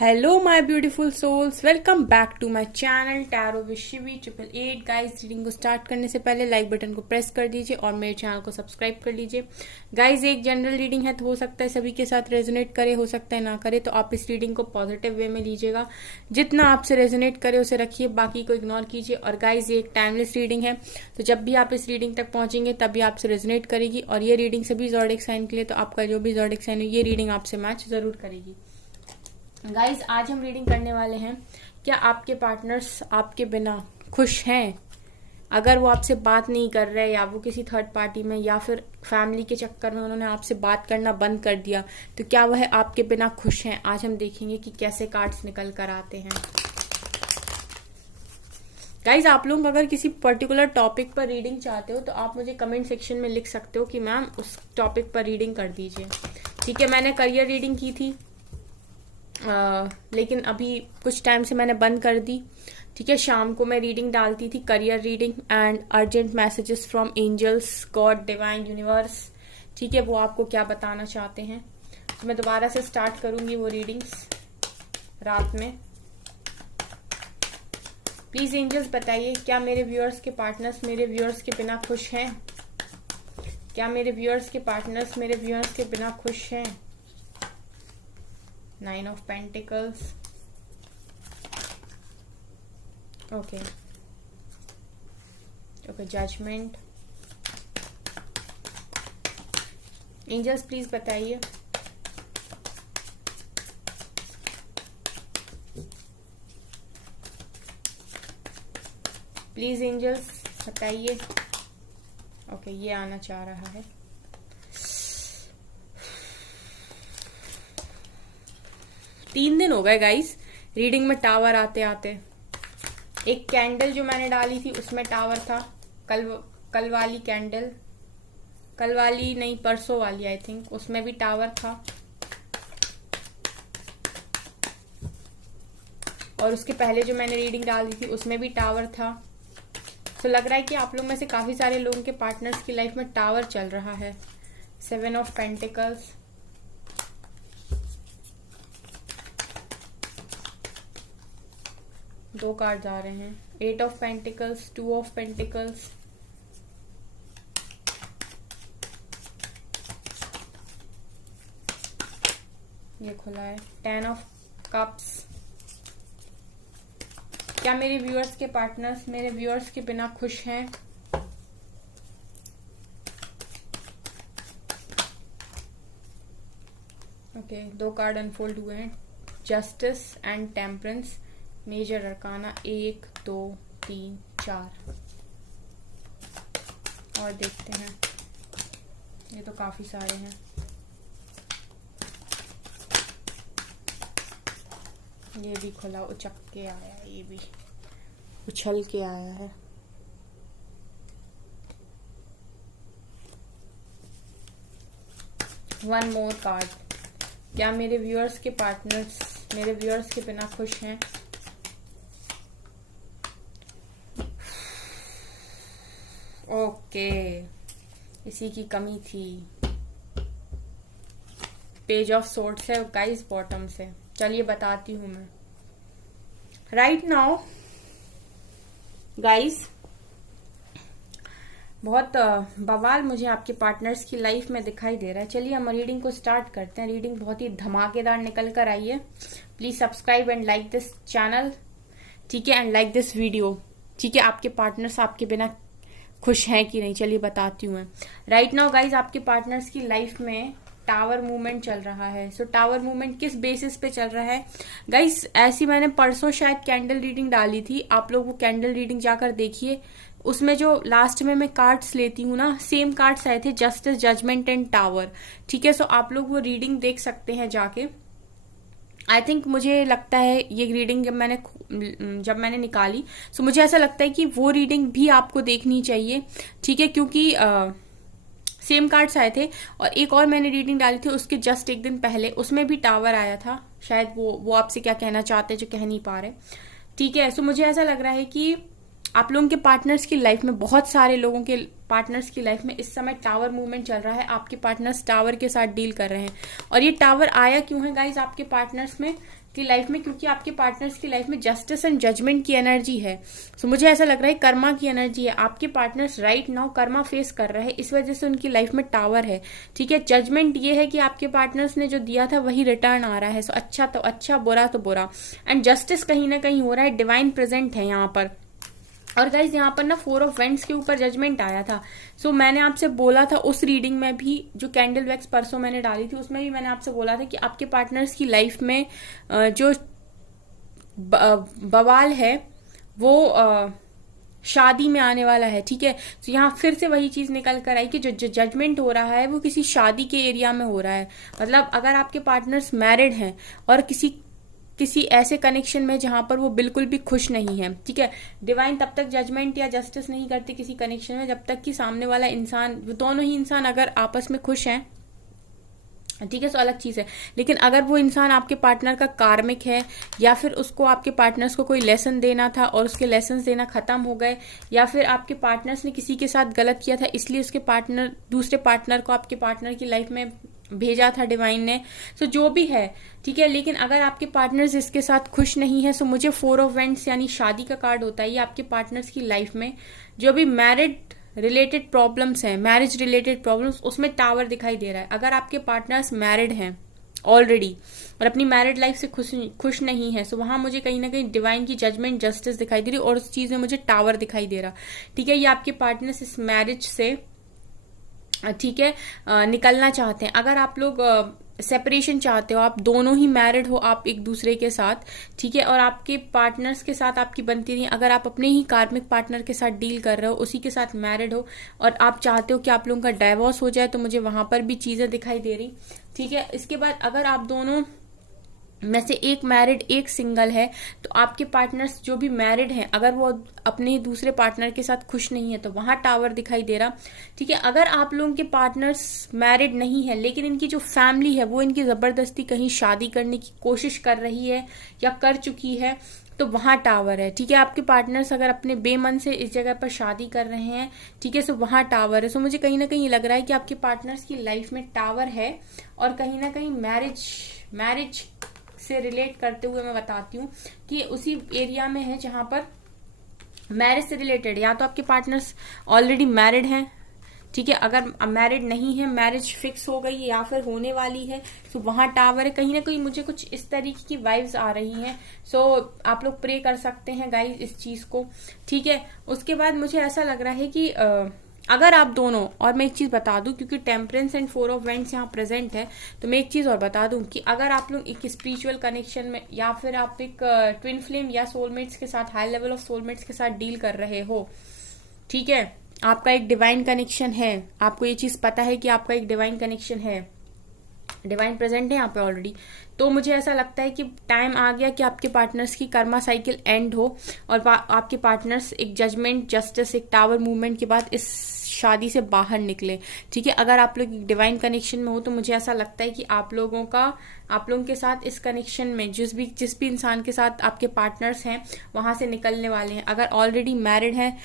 Hello my beautiful souls, welcome back to my channel tarot with Shivi 888। Guys, reading को start करने से पहले like button को press कर दीजिए और मेरे चैनल को सब्सक्राइब कर लीजिए। गाइस, एक जनरल रीडिंग है तो हो सकता है सभी के साथ रेजोनेट करे, हो सकता है ना करे, तो आप इस रीडिंग को पॉजिटिव वे में लीजिएगा। जितना आपसे रेजोनेट करे उसे रखिए, बाकी को इग्नोर कीजिए। और गाइस, ये एक टाइमलेस रीडिंग है, तो जब भी आप इस रीडिंग तक पहुंचेंगे तभी आपसे रेजोनेट करेगी। और ये रीडिंग सभी ज़ोडिएक साइन के लिए, तो आपका जो भी ज़ोडिएक साइन है ये रीडिंग आपसे मैच जरूर करेगी। गाइज, आज हम रीडिंग करने वाले हैं, क्या आपके पार्टनर्स आपके बिना खुश हैं? अगर वो आपसे बात नहीं कर रहे, या वो किसी थर्ड पार्टी में या फिर फैमिली के चक्कर में उन्होंने आपसे बात करना बंद कर दिया, तो क्या वह आपके बिना खुश हैं? आज हम देखेंगे कि कैसे कार्ड्स निकल कर आते हैं। गाइज, आप लोग अगर किसी पर्टिकुलर टॉपिक पर रीडिंग चाहते हो तो आप मुझे कमेंट सेक्शन में लिख सकते हो कि मैम उस टॉपिक पर रीडिंग कर दीजिए। ठीक है, मैंने करियर रीडिंग की थी, लेकिन अभी कुछ टाइम से मैंने बंद कर दी। ठीक है, शाम को मैं रीडिंग डालती थी, career reading and urgent messages from angels, god, divine, universe. ठीक है, वो आपको क्या बताना चाहते हैं। तो मैं दोबारा से स्टार्ट करूंगी वो रीडिंग्स रात में। प्लीज एंजल्स बताइए, क्या मेरे व्यूअर्स के पार्टनर्स मेरे व्यूअर्स के बिना खुश हैं? क्या मेरे व्यूअर्स के पार्टनर्स मेरे व्यूअर्स के बिना खुश हैं? 9 of Pentacles. Okay. Judgment. Angels, please बताइए। प्लीज एंजल्स बताइए। ओके, ये आना चाह रहा है। तीन दिन हो गए गाइस रीडिंग में टावर आते आते। एक कैंडल जो मैंने डाली थी उसमें टावर था, कल वाली कैंडल, कल वाली नहीं परसों वाली आई थिंक, उसमें भी टावर था। और उसके पहले जो मैंने रीडिंग डाली थी उसमें भी टावर था। तो लग रहा है कि आप लोग में से काफी सारे लोगों के पार्टनर्स की लाइफ में टावर चल रहा है। 7 of Pentacles, दो कार्ड आ रहे हैं। 8 of Pentacles, 2 of Pentacles, ये खुला है। 10 of Cups। क्या मेरे व्यूअर्स के पार्टनर्स मेरे व्यूअर्स के बिना खुश हैं? ओके, दो कार्ड अनफोल्ड हुए हैं, justice and temperance. Major arcana 1, 2, 3, 4। और देखते हैं, ये तो काफी सारे हैं। ये भी खुला उचक के आया है, ये भी उछल के आया है। वन मोर कार्ड, क्या मेरे व्यूअर्स के पार्टनर्स मेरे व्यूअर्स के बिना खुश हैं? ओके, इसी की कमी थी। पेज ऑफ सोर्ड्स है गाइस बॉटम से। चलिए बताती हूं मैं। राइट नाउ गाइस, बहुत बवाल मुझे आपके पार्टनर्स की लाइफ में दिखाई दे रहा है। चलिए हम रीडिंग को स्टार्ट करते हैं। रीडिंग बहुत ही धमाकेदार निकल कर आई है। Please subscribe and like this channel, ठीक है, एंड लाइक दिस वीडियो। ठीक है, आपके पार्टनर्स आपके बिना खुश हैं कि नहीं, चलिए बताती हूँ मैं। राइट नाउ गाइज, आपके पार्टनर्स की लाइफ में टावर मूवमेंट चल रहा है। सो टावर मूवमेंट किस बेसिस पे चल रहा है गाइज? ऐसी मैंने परसों शायद कैंडल रीडिंग डाली थी, आप लोग वो कैंडल रीडिंग जाकर देखिए। उसमें जो लास्ट में मैं कार्ड्स लेती हूँ ना, सेम कार्ड्स आए थे, जस्टिस, जजमेंट एंड टावर। ठीक है, सो आप लोग वो रीडिंग देख सकते हैं जाके। आई थिंक, मुझे लगता है ये रीडिंग जब मैंने निकाली, सो मुझे ऐसा लगता है कि वो रीडिंग भी आपको देखनी चाहिए। ठीक है, क्योंकि सेम कार्ड्स आए थे। और एक और मैंने रीडिंग डाली थी उसके जस्ट एक दिन पहले, उसमें भी टावर आया था। शायद वो आपसे क्या कहना चाहते हैं जो कह नहीं पा रहे। ठीक है, सो मुझे ऐसा लग रहा है कि आप लोगों के पार्टनर्स की लाइफ में, बहुत सारे लोगों के पार्टनर्स की लाइफ में इस समय टावर मूवमेंट चल रहा है। आपके पार्टनर्स टावर के साथ डील कर रहे हैं। और ये टावर आया क्यों है गाइज आपके पार्टनर्स में की लाइफ में? क्योंकि आपके पार्टनर्स की लाइफ में जस्टिस एंड जजमेंट की एनर्जी है। सो मुझे ऐसा लग रहा है कर्मा की एनर्जी है। आपके partners right now Karma face कर रहे हैं, इस वजह से उनकी लाइफ में टावर है। ठीक है, जजमेंट ये है कि आपके पार्टनर्स ने जो दिया था वही रिटर्न आ रहा है। सो अच्छा तो अच्छा, बुरा तो बुरा, एंड जस्टिस कहीं ना कहीं हो रहा है। डिवाइन प्रेजेंट है यहाँ पर। और गाइज यहाँ पर ना 4 ऑफ वेंट्स के ऊपर जजमेंट आया था। सो मैंने आपसे बोला था उस रीडिंग में भी, जो कैंडल वैक्स परसों मैंने डाली थी उसमें भी मैंने आपसे बोला था कि आपके पार्टनर्स की लाइफ में जो बवाल है वो शादी में आने वाला है। ठीक है, तो यहाँ फिर से वही चीज निकल कर आई कि जो जजमेंट हो रहा है वो किसी शादी के एरिया में हो रहा है। मतलब अगर आपके पार्टनर्स मैरिड हैं और किसी ऐसे कनेक्शन में जहां पर वो बिल्कुल भी खुश नहीं है, ठीक है, डिवाइन तब तक जजमेंट या जस्टिस नहीं करती किसी कनेक्शन में जब तक कि सामने वाला इंसान, दोनों ही इंसान अगर आपस में खुश हैं, ठीक है, तो अलग चीज है। लेकिन अगर वो इंसान आपके पार्टनर का कार्मिक है, या फिर उसको आपके पार्टनर्स को कोई लेसन देना था और उसके लेसन देना खत्म हो गए, या फिर आपके पार्टनर्स ने किसी के साथ गलत किया था इसलिए उसके दूसरे पार्टनर को आपके पार्टनर की लाइफ में भेजा था डिवाइन ने, सो जो भी है, ठीक है। लेकिन अगर आपके पार्टनर्स इसके साथ खुश नहीं है, सो मुझे 4 ऑफ वेंट्स यानी शादी का कार्ड होता है। ये आपके पार्टनर्स की लाइफ में जो भी मैरिड रिलेटेड प्रॉब्लम्स हैं, मैरिज रिलेटेड प्रॉब्लम्स, उसमें टावर दिखाई दे रहा है। अगर आपके पार्टनर्स मैरिड हैं ऑलरेडी और अपनी मैरिड लाइफ से खुश नहीं है, सो वहां मुझे कहीं ना कहीं डिवाइन की जजमेंट जस्टिस दिखाई दे रही और उस चीज में मुझे टावर दिखाई दे रहा। ठीक है, ये आपके पार्टनर्स इस मैरिज से, ठीक है, निकलना चाहते हैं। अगर आप लोग सेपरेशन चाहते हो, आप दोनों ही मैरिड हो, आप एक दूसरे के साथ, ठीक है, और आपके पार्टनर्स के साथ आपकी बनती नहीं, अगर आप अपने ही कार्मिक पार्टनर के साथ डील कर रहे हो, उसी के साथ मैरिड हो और आप चाहते हो कि आप लोगों का डाइवोर्स हो जाए, तो मुझे वहां पर भी चीजें दिखाई दे रही। ठीक है, इसके बाद अगर आप दोनों में से एक मैरिड एक सिंगल है, तो आपके पार्टनर्स जो भी मैरिड हैं, अगर वो अपने दूसरे पार्टनर के साथ खुश नहीं है, तो वहां टावर दिखाई दे रहा। ठीक है, अगर आप लोगों के पार्टनर्स मैरिड नहीं है लेकिन इनकी जो फैमिली है वो इनकी जबरदस्ती कहीं शादी करने की कोशिश कर रही है या कर चुकी है, तो वहां टावर है। ठीक है, आपके पार्टनर्स अगर अपने बेमन से इस जगह पर शादी कर रहे हैं, ठीक है, सो वहां टावर है। सो मुझे कहीं ना कहीं लग रहा है कि आपके पार्टनर्स की लाइफ में टावर है, और कहीं ना कहीं मैरिज से रिलेट करते हुए मैं बताती हूँ कि उसी एरिया में है जहां पर मैरिज से रिलेटेड, या तो आपके पार्टनर्स ऑलरेडी मैरिड हैं, ठीक है, अगर मैरिड नहीं है, मैरिज फिक्स हो गई है या फिर होने वाली है, तो वहां टावर है। कहीं ना कहीं मुझे कुछ इस तरीके की वाइब्स आ रही हैं। सो आप लोग प्रे कर सकते हैं गाइस इस चीज को। ठीक है, उसके बाद मुझे ऐसा लग रहा है कि अगर आप दोनों, और मैं एक चीज बता दूं क्योंकि टेम्परेंस एंड 4 ऑफ वेंट्स यहाँ प्रेजेंट है, तो मैं एक चीज और बता दूं कि अगर आप लोग एक स्पिरिचुअल कनेक्शन में, या फिर आप एक ट्विन फ्लेम या सोलमेट्स के साथ, हाई लेवल ऑफ सोलमेट्स के साथ डील कर रहे हो, ठीक है, आपका एक डिवाइन कनेक्शन है, आपको ये चीज पता है कि आपका एक डिवाइन कनेक्शन है, डिवाइन प्रेजेंट है यहाँ पे ऑलरेडी, तो मुझे ऐसा लगता है कि टाइम आ गया कि आपके पार्टनर्स की कर्मा साइकिल एंड हो और आपके पार्टनर्स एक जजमेंट जस्टिस, एक टावर मूवमेंट के बाद इस शादी से बाहर निकले। ठीक है, अगर आप लोग डिवाइन कनेक्शन में हो, तो मुझे ऐसा लगता है कि आप लोगों के साथ इस कनेक्शन में जिस भी इंसान के साथ आपके पार्टनर्स हैं वहां से निकलने वाले हैं। अगर ऑलरेडी मैरिड हैं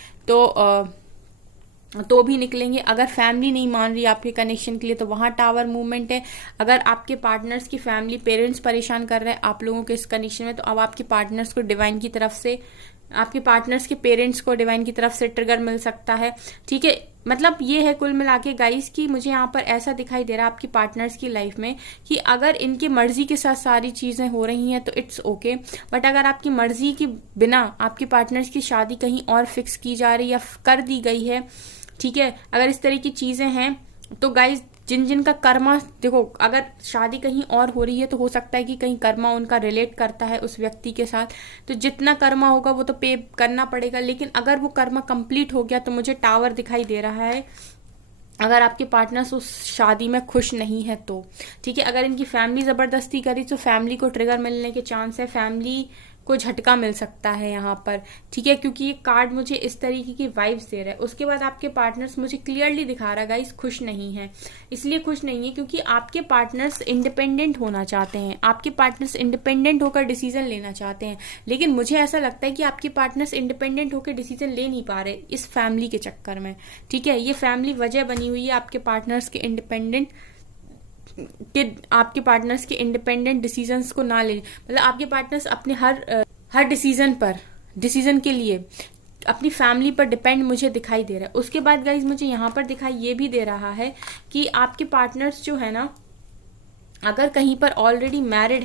तो भी निकलेंगे। अगर फैमिली नहीं मान रही आपके कनेक्शन के लिए, तो वहां टावर मूवमेंट है। अगर आपके पार्टनर्स की फैमिली, पेरेंट्स परेशान कर रहे हैं आप लोगों के इस कनेक्शन में, तो अब आपके पार्टनर्स को डिवाइन की तरफ से, आपके पार्टनर्स के पेरेंट्स को डिवाइन की तरफ से ट्रिगर मिल सकता है। ठीक है, मतलब ये है कुल मिला के गाइस कि मुझे यहाँ पर ऐसा दिखाई दे रहा है आपकी पार्टनर्स की लाइफ में कि अगर इनकी मर्जी के साथ सारी चीजें हो रही हैं तो इट्स ओके, बट अगर आपकी मर्जी के बिना आपके पार्टनर्स की शादी कहीं और फिक्स की जा रही है या कर दी गई है, ठीक है, अगर इस तरह की चीजें हैं, तो गाइस जिन का कर्मा, देखो अगर शादी कहीं और हो रही है तो हो सकता है कि कहीं कर्मा उनका रिलेट करता है उस व्यक्ति के साथ, तो जितना कर्मा होगा वो तो पे करना पड़ेगा। लेकिन अगर वो कर्मा कंप्लीट हो गया, तो मुझे टावर दिखाई दे रहा है अगर आपके पार्टनर्स उस शादी में खुश नहीं है तो। ठीक है, अगर इनकी फैमिली जबरदस्ती करी तो फैमिली को ट्रिगर मिलने के चांस है, फैमिली को झटका मिल सकता है यहाँ पर, ठीक है, क्योंकि ये कार्ड मुझे इस तरीके की वाइब्स दे रहा है। उसके बाद आपके पार्टनर्स मुझे क्लियरली दिखा रहा है गाइस खुश नहीं है। इसलिए खुश नहीं है क्योंकि आपके पार्टनर्स इंडिपेंडेंट होना चाहते हैं, आपके पार्टनर्स इंडिपेंडेंट होकर डिसीजन लेना चाहते हैं, लेकिन मुझे ऐसा लगता है कि आपके पार्टनर्स इंडिपेंडेंट होकर डिसीजन ले नहीं पा रहे इस फैमिली के चक्कर में, ठीक है। ये फैमिली वजह बनी हुई है आपके पार्टनर्स के इंडिपेंडेंट डिसीजंस को ना ले, मतलब आपके पार्टनर्स अपने हर डिसीजन के लिए अपनी फैमिली पर डिपेंड मुझे दिखाई दे रहा है। उसके बाद गाइज मुझे यहाँ पर दिखाई ये भी दे रहा है कि आपके पार्टनर्स जो है ना, अगर कहीं पर ऑलरेडी मैरिड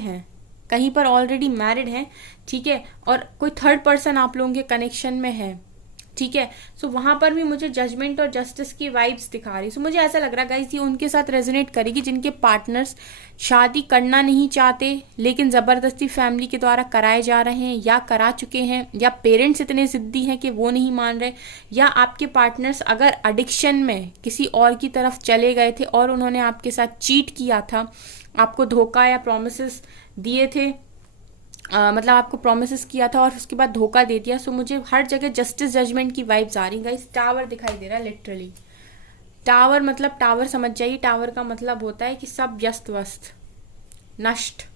हैं, ठीक है, और कोई थर्ड पर्सन आप लोगों के कनेक्शन में है, ठीक है, सो वहां पर भी मुझे जजमेंट और जस्टिस की वाइब्स दिखा रही। सो मुझे ऐसा लग रहा है गाइस ये उनके साथ रेजोनेट करेगी जिनके पार्टनर्स शादी करना नहीं चाहते लेकिन जबरदस्ती फैमिली के द्वारा कराए जा रहे हैं या करा चुके हैं, या पेरेंट्स इतने जिद्दी हैं कि वो नहीं मान रहे, या आपके पार्टनर्स अगर एडिक्शन में किसी और की तरफ चले गए थे और उन्होंने आपके साथ चीट किया था, आपको धोखा या प्रोमिसेस दिए थे, मतलब आपको प्रोमिस किया था और उसके बाद धोखा दे दिया। सो मुझे हर जगह जस्टिस जजमेंट की वाइब्स आ रही गाइस। टावर दिखाई दे रहा है, लिटरली टावर, मतलब टावर समझ जाइए, टावर का मतलब होता है कि सब व्यस्त वस्त नष्ट,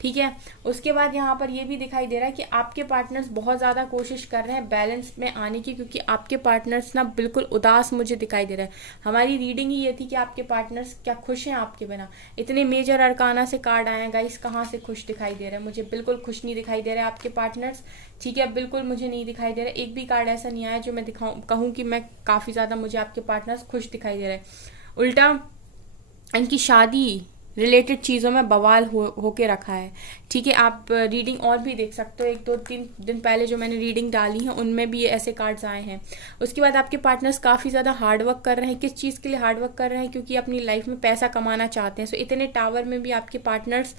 ठीक है। उसके बाद यहाँ पर ये भी दिखाई दे रहा है कि आपके पार्टनर्स बहुत ज़्यादा कोशिश कर रहे हैं बैलेंस में आने की, क्योंकि आपके पार्टनर्स ना बिल्कुल उदास मुझे दिखाई दे रहा है। हमारी रीडिंग ही ये थी कि आपके पार्टनर्स क्या खुश हैं आपके बिना। इतने मेजर अरकाना से कार्ड आए हैं गाइस, कहाँ से खुश दिखाई दे रहा है, मुझे बिल्कुल खुश नहीं दिखाई दे रहा है आपके पार्टनर्स, ठीक है, बिल्कुल मुझे नहीं दिखाई दे रहा है। एक भी कार्ड ऐसा नहीं आया जो मैं कहूँ कि मैं काफ़ी ज़्यादा मुझे आपके पार्टनर्स खुश दिखाई दे रहे हैं। उल्टा इनकी शादी रिलेटेड चीज़ों में बवाल होके रखा है, ठीक है। आप रीडिंग और भी देख सकते हो, 1-2-3 दिन पहले जो मैंने रीडिंग डाली है उनमें भी ये ऐसे कार्ड्स आए हैं। उसके बाद आपके पार्टनर्स काफ़ी ज़्यादा हार्डवर्क कर रहे हैं। किस चीज़ के लिए हार्डवर्क कर रहे हैं? क्योंकि अपनी लाइफ में पैसा कमाना चाहते हैं। सो इतने टावर में भी आपके पार्टनर्स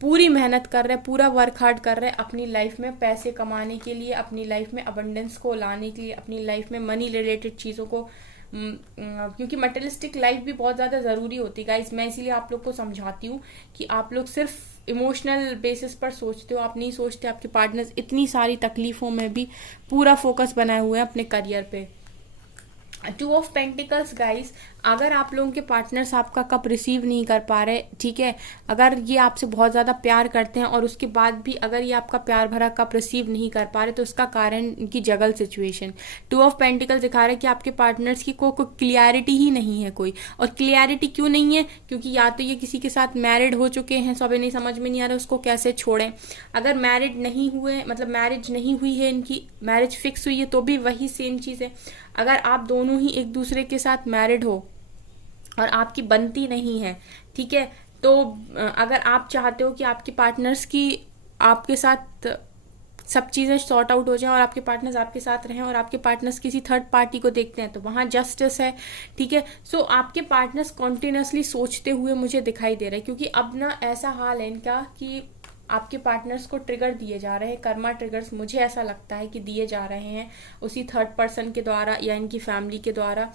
पूरी मेहनत कर रहे हैं, पूरा वर्क हार्ड कर रहे हैं अपनी लाइफ में पैसे कमाने के लिए, अपनी लाइफ में अबंडेंस को लाने के लिए, अपनी लाइफ में मनी रिलेटेड चीज़ों को, क्योंकि मटेरियलिस्टिक लाइफ भी बहुत ज़्यादा ज़रूरी होती है गाइस। मैं इसीलिए आप लोग को समझाती हूँ कि आप लोग सिर्फ इमोशनल बेसिस पर सोचते हो, आप नहीं सोचते आपके पार्टनर्स इतनी सारी तकलीफ़ों में भी पूरा फोकस बनाए हुए हैं अपने करियर पे। 2 ऑफ पेंटिकल्स गाइस, अगर आप लोगों के पार्टनर्स आपका कप रिसीव नहीं कर पा रहे, ठीक है, अगर ये आपसे बहुत ज़्यादा प्यार करते हैं और उसके बाद भी अगर ये आपका प्यार भरा कप रिसीव नहीं कर पा रहे, तो उसका कारण इनकी जगल सिचुएशन। 2 ऑफ पेंटिकल्स दिखा रहे हैं कि आपके पार्टनर्स की कोई क्लियरिटी ही नहीं है कोई। और क्लियरिटी क्यों नहीं है? क्योंकि या तो ये किसी के साथ मैरिड हो चुके हैं, सब नहीं समझ में नहीं आ रहा उसको कैसे छोड़ें। अगर मैरिड नहीं हुए, मतलब मैरिज नहीं हुई है, इनकी मैरिज फिक्स हुई है, तो भी वही सेम चीज़ है। अगर आप दोनों ही एक दूसरे के साथ मैरिड हो और आपकी बनती नहीं है, ठीक है, तो अगर आप चाहते हो कि आपके पार्टनर्स की आपके साथ सब चीज़ें सॉर्ट आउट हो जाएं और आपके पार्टनर्स आपके साथ रहें और आपके पार्टनर्स किसी थर्ड पार्टी को देखते हैं, तो वहाँ जस्टिस है, ठीक है। सो आपके पार्टनर्स कॉन्टिन्यूसली सोचते हुए मुझे दिखाई दे रहा है, क्योंकि अब ना ऐसा हाल है इनका कि आपके पार्टनर्स को ट्रिगर दिए जा रहे हैं, कर्मा ट्रिगर्स मुझे ऐसा लगता है कि दिए जा रहे हैं उसी थर्ड पर्सन के द्वारा या इनकी फैमिली के द्वारा।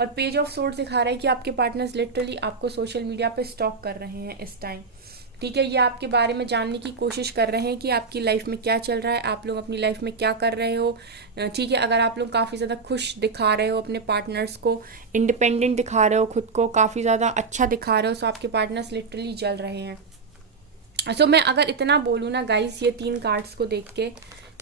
और पेज ऑफ सोर्ड्स दिखा रहा है कि आपके पार्टनर्स लिटरली आपको सोशल मीडिया पे स्टॉक कर रहे हैं इस टाइम, ठीक है। ये आपके बारे में जानने की कोशिश कर रहे हैं कि आपकी लाइफ में क्या चल रहा है, आप लोग अपनी लाइफ में क्या कर रहे हो, ठीक है। अगर आप लोग काफ़ी ज़्यादा खुश दिखा रहे हो अपने पार्टनर्स को, इंडिपेंडेंट दिखा रहे हो खुद को, काफ़ी ज़्यादा अच्छा दिखा रहे हो, तो आपके पार्टनर्स लिटरली जल रहे हैं। सो मैं अगर इतना बोलूँ ना गाइस, ये 3 कार्ड्स को देख के,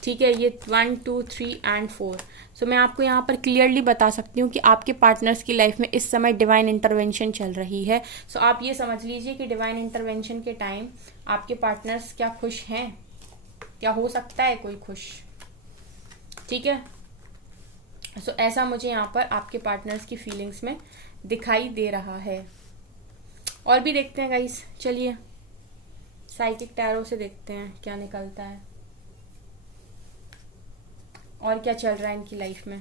ठीक है, ये 1, 2, 3 एंड 4, सो मैं आपको यहाँ पर क्लियरली बता सकती हूँ कि आपके पार्टनर्स की लाइफ में इस समय डिवाइन इंटरवेंशन चल रही है। सो आप ये समझ लीजिए कि डिवाइन इंटरवेंशन के टाइम आपके पार्टनर्स क्या खुश हैं, क्या हो सकता है कोई खुश, ठीक है। सो ऐसा मुझे यहाँ पर आपके पार्टनर्स की फीलिंग्स में दिखाई दे रहा है। और भी देखते हैं गाइस, चलिए साइकिक टैरो से देखते हैं क्या निकलता है और क्या चल रहा है इनकी लाइफ में।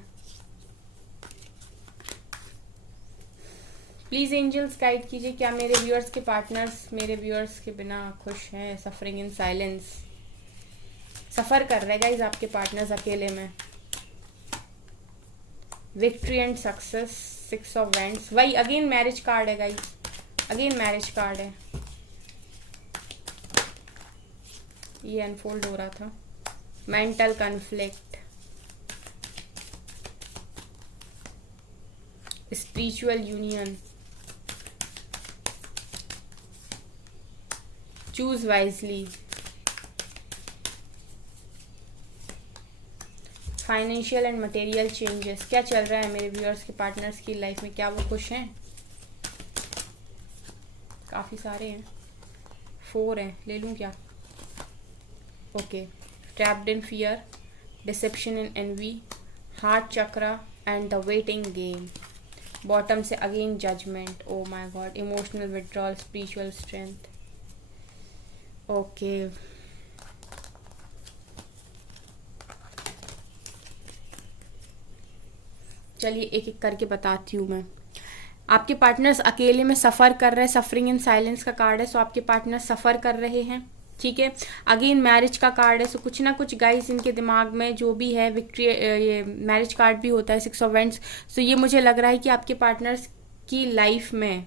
प्लीज एंजल्स गाइड कीजिए, क्या मेरे व्यूअर्स के पार्टनर्स मेरे व्यूअर्स के बिना खुश हैं? सफरिंग इन साइलेंस, सफर कर रहे गाइस आपके पार्टनर्स अकेले में। Victory and success, 6 of wands, वही अगेन मैरिज कार्ड है गाइस, अगेन मैरिज कार्ड है, ये अनफोल्ड हो रहा था। Mental conflict, spiritual union, choose wisely, financial and material changes. क्या चल रहा है मेरे व्यूअर्स के पार्टनर्स की लाइफ में, क्या वो खुश हैं? काफ़ी सारे हैं, 4 हैं, ले लूँ क्या? Okay, trapped in fear, deception in envy, heart chakra and the waiting game. Bottom से again judgement, oh my God, emotional withdrawal, spiritual strength. Okay, चलिए एक एक करके बताती हूँ मैं। आपके पार्टनर्स अकेले में सफ़र कर रहे हैं, सफरिंग इन साइलेंस का कार्ड है, सो आपके पार्टनर्स सफ़र कर रहे हैं, ठीक है। अगेन मैरिज का कार्ड है, सो कुछ ना कुछ गाइस इनके दिमाग में जो भी है, विक्ट्री, ये मैरिज कार्ड भी होता है, 6 ऑफ वेंट्स। सो ये मुझे लग रहा है कि आपके पार्टनर्स की लाइफ में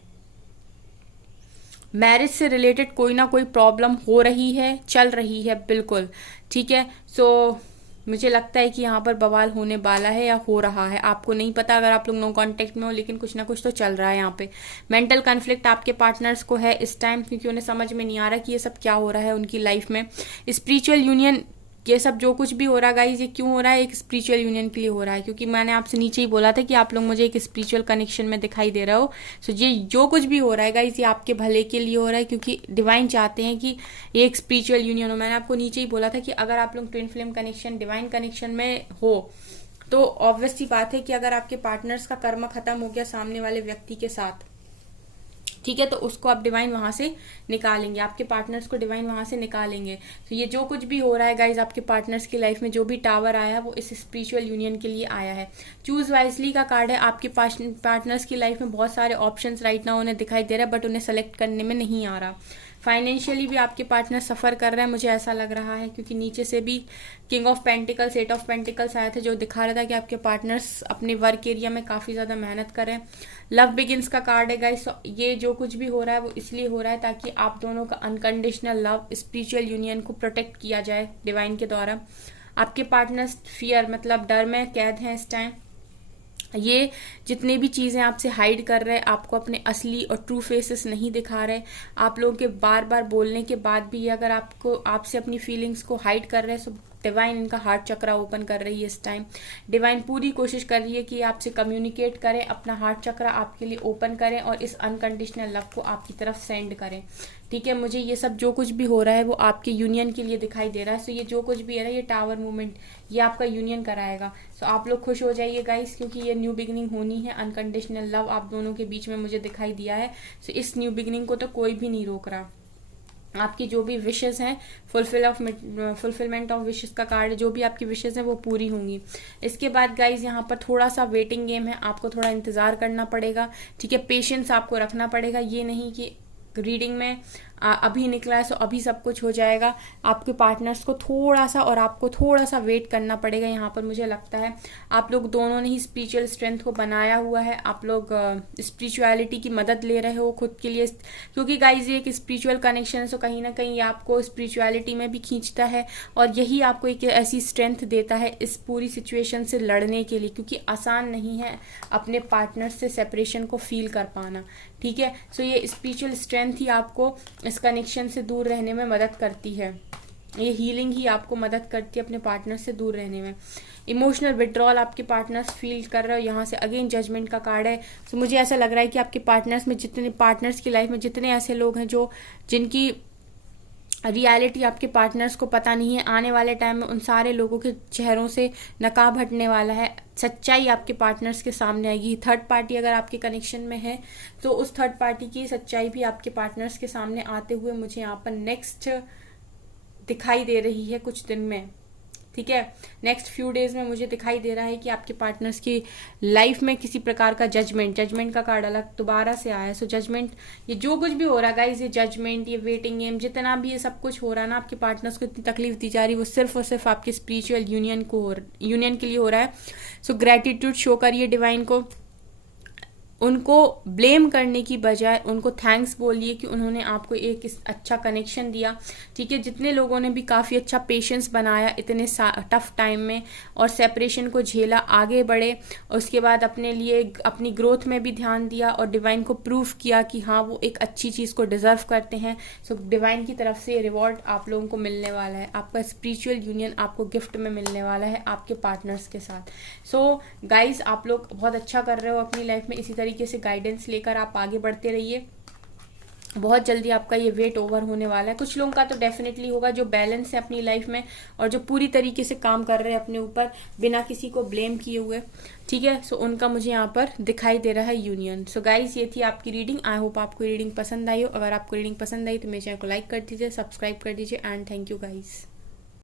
मैरिज से रिलेटेड कोई ना कोई प्रॉब्लम हो रही है, चल रही है, बिल्कुल ठीक है। सो मुझे लगता है कि यहाँ पर बवाल होने वाला है या हो रहा है, आपको नहीं पता अगर आप लोग नो कांटेक्ट में हो, लेकिन कुछ ना कुछ तो चल रहा है यहाँ पे। मेंटल कॉन्फ्लिक्ट आपके पार्टनर्स को है इस टाइम, क्योंकि उन्हें समझ में नहीं आ रहा कि ये सब क्या हो रहा है उनकी लाइफ में। स्पिरिचुअल यूनियन, ये सब जो कुछ भी हो रहा है गाइज, ये क्यों हो रहा है? एक स्पिरिचुअल यूनियन के लिए हो रहा है, क्योंकि मैंने आपसे नीचे ही बोला था कि आप लोग मुझे एक स्पिरिचुअल कनेक्शन में दिखाई दे रहे हो। सो ये जो कुछ भी हो रहा है गाइज, ये आपके भले के लिए हो रहा है, क्योंकि डिवाइन चाहते हैं कि एक स्पिरिचुअल यूनियन हो। मैंने आपको नीचे ही बोला था कि अगर आप लोग twin flame connection, divine connection में हो, तो ऑब्वियस सी बात है कि अगर आपके पार्टनर्स का कर्म खत्म हो गया सामने वाले व्यक्ति के साथ, ठीक है, तो उसको आप डिवाइन वहां से निकालेंगे, आपके पार्टनर्स को डिवाइन वहां से निकालेंगे। तो ये जो कुछ भी हो रहा है गाइज, आपके पार्टनर्स की लाइफ में जो भी टावर आया है वो इस स्पिरिचुअल यूनियन के लिए आया है। चूज वाइजली का कार्ड है, आपके पार्टनर्स की लाइफ में बहुत सारे ऑप्शंस राइट नाउ उन्हें दिखाई दे रहा है, बट उन्हें सेलेक्ट करने में नहीं आ रहा। फाइनेंशियली भी आपके पार्टनर सफ़र कर रहे हैं, मुझे ऐसा लग रहा है, क्योंकि नीचे से भी king of pentacles, 8 of pentacles आया था, जो दिखा रहा था कि आपके पार्टनर्स अपने वर्क एरिया में काफ़ी ज़्यादा मेहनत कर रहे हैं। लव बिगिंस का कार्ड है गाइस, ये जो कुछ भी हो रहा है वो इसलिए हो रहा है ताकि आप दोनों का अनकंडीशनल लव, स्पिरिचुअल यूनियन को प्रोटेक्ट किया जाए डिवाइन के द्वारा। आपके पार्टनर्स फियर, मतलब डर में कैद हैं इस टाइम। ये जितने भी चीज़ें आपसे हाइड कर रहे हैं, आपको अपने असली और ट्रू फेसेस नहीं दिखा रहे, आप लोगों के बार बार बोलने के बाद भी अगर आपसे अपनी फीलिंग्स को हाइड कर रहे हैं, तो डिवाइन इनका हार्ट चक्रा ओपन कर रही है इस टाइम। डिवाइन पूरी कोशिश कर रही है कि आपसे कम्युनिकेट करें, अपना हार्ट चक्रा आपके लिए ओपन करें और इस अनकंडीशनल लव को आपकी तरफ सेंड करें, ठीक है। मुझे ये सब जो कुछ भी हो रहा है वो आपके यूनियन के लिए दिखाई दे रहा है। सो ये जो कुछ भी है ना, ये टावर मूवमेंट, ये आपका यूनियन कराएगा। सो आप लोग खुश हो जाइए गाइस, क्योंकि ये न्यू बिगिनिंग होनी है। अनकंडीशनल लव आप दोनों के बीच में मुझे दिखाई दिया है। सो इस न्यू बिगिनिंग को तो कोई भी नहीं रोक रहा। आपकी जो भी विशेस हैं, फुलफिलमेंट ऑफ विशेस का कार्ड है, जो भी आपकी विशेस हैं वो पूरी होंगी। इसके बाद गाइज यहाँ पर थोड़ा सा वेटिंग गेम है, आपको थोड़ा इंतजार करना पड़ेगा, ठीक है। पेशेंस आपको रखना पड़ेगा, ये नहीं कि रीडिंग में अभी निकला है सो अभी सब कुछ हो जाएगा। आपके पार्टनर्स को थोड़ा सा और आपको थोड़ा सा वेट करना पड़ेगा। यहाँ पर मुझे लगता है आप लोग दोनों ने ही स्पिरिचुअल स्ट्रेंथ को बनाया हुआ है, आप लोग स्पिरिचुअलिटी की मदद ले रहे हो खुद के लिए, क्योंकि गाइज ये एक स्पिरिचुअल कनेक्शन है, सो कहीं ना कहीं आपको स्पिरिचुअलिटी में भी खींचता है और यही आपको एक ऐसी स्ट्रेंथ देता है इस पूरी सिचुएशन से लड़ने के लिए, क्योंकि आसान नहीं है अपने पार्टनर से सेपरेशन को फील कर पाना, ठीक है। सो ये स्पिरिचुअल स्ट्रेंथ ही आपको इस कनेक्शन से दूर रहने में मदद करती है, ये हीलिंग ही आपको मदद करती है अपने पार्टनर से दूर रहने में। इमोशनल विड्रॉल आपके पार्टनर्स फील कर रहे हो, यहाँ से अगेन जजमेंट का कार्ड है। सो मुझे ऐसा लग रहा है कि आपके पार्टनर्स की लाइफ में जितने ऐसे लोग हैं जिनकी रियलिटी आपके पार्टनर्स को पता नहीं है, आने वाले टाइम में उन सारे लोगों के चेहरों से नकाब हटने वाला है, सच्चाई आपके पार्टनर्स के सामने आएगी। थर्ड पार्टी अगर आपके कनेक्शन में है तो उस थर्ड पार्टी की सच्चाई भी आपके पार्टनर्स के सामने आते हुए मुझे यहाँ पर नेक्स्ट दिखाई दे रही है कुछ दिन में, ठीक है। नेक्स्ट फ्यू डेज में मुझे दिखाई दे रहा है कि आपके पार्टनर्स की लाइफ में किसी प्रकार का जजमेंट का कार्ड अलग दोबारा से आया है। सो जजमेंट, ये जो कुछ भी हो रहा है गाइज, ये जजमेंट, ये वेटिंग गेम, जितना भी ये सब कुछ हो रहा है ना, आपके पार्टनर्स को इतनी तकलीफ दी जा रही है, वो सिर्फ और सिर्फ आपके स्पिरिचुअल यूनियन के लिए हो रहा है। सो ग्रेटिट्यूड शो करिए डिवाइन को, उनको ब्लेम करने की बजाय उनको थैंक्स बोलिए कि उन्होंने आपको एक अच्छा कनेक्शन दिया। ठीक है, जितने लोगों ने भी काफ़ी अच्छा पेशेंस बनाया इतने टफ टाइम में और सेपरेशन को झेला, आगे बढ़े, उसके बाद अपने लिए अपनी ग्रोथ में भी ध्यान दिया और डिवाइन को प्रूव किया कि हाँ वो एक अच्छी चीज़ को डिजर्व करते हैं। सो डिवाइन की तरफ से रिवॉर्ड आप लोगों को मिलने वाला है, आपका स्पिरिचुअल यूनियन आपको गिफ्ट में मिलने वाला है आपके पार्टनर्स के साथ। सो गाइज, आप लोग बहुत अच्छा कर रहे हो अपनी लाइफ में, इसी तरीके से गाइडेंस लेकर आप आगे बढ़ते रहिए। बहुत जल्दी आपका ये वेट ओवर होने वाला है। कुछ लोगों का तो डेफिनेटली होगा जो बैलेंस है अपनी लाइफ में और जो पूरी तरीके से काम कर रहे हैं अपने ऊपर बिना किसी को ब्लेम किए हुए। ठीक है, सो उनका मुझे यहाँ पर दिखाई दे रहा है यूनियन। सो गाइस, ये थी आपकी रीडिंग। आई होप आपको रीडिंग पसंद आई हो। अगर आपको रीडिंग पसंद आई तो मेरे चैनल को लाइक कर दीजिए, सब्सक्राइब कर दीजिए एंड थैंक यू गाइस।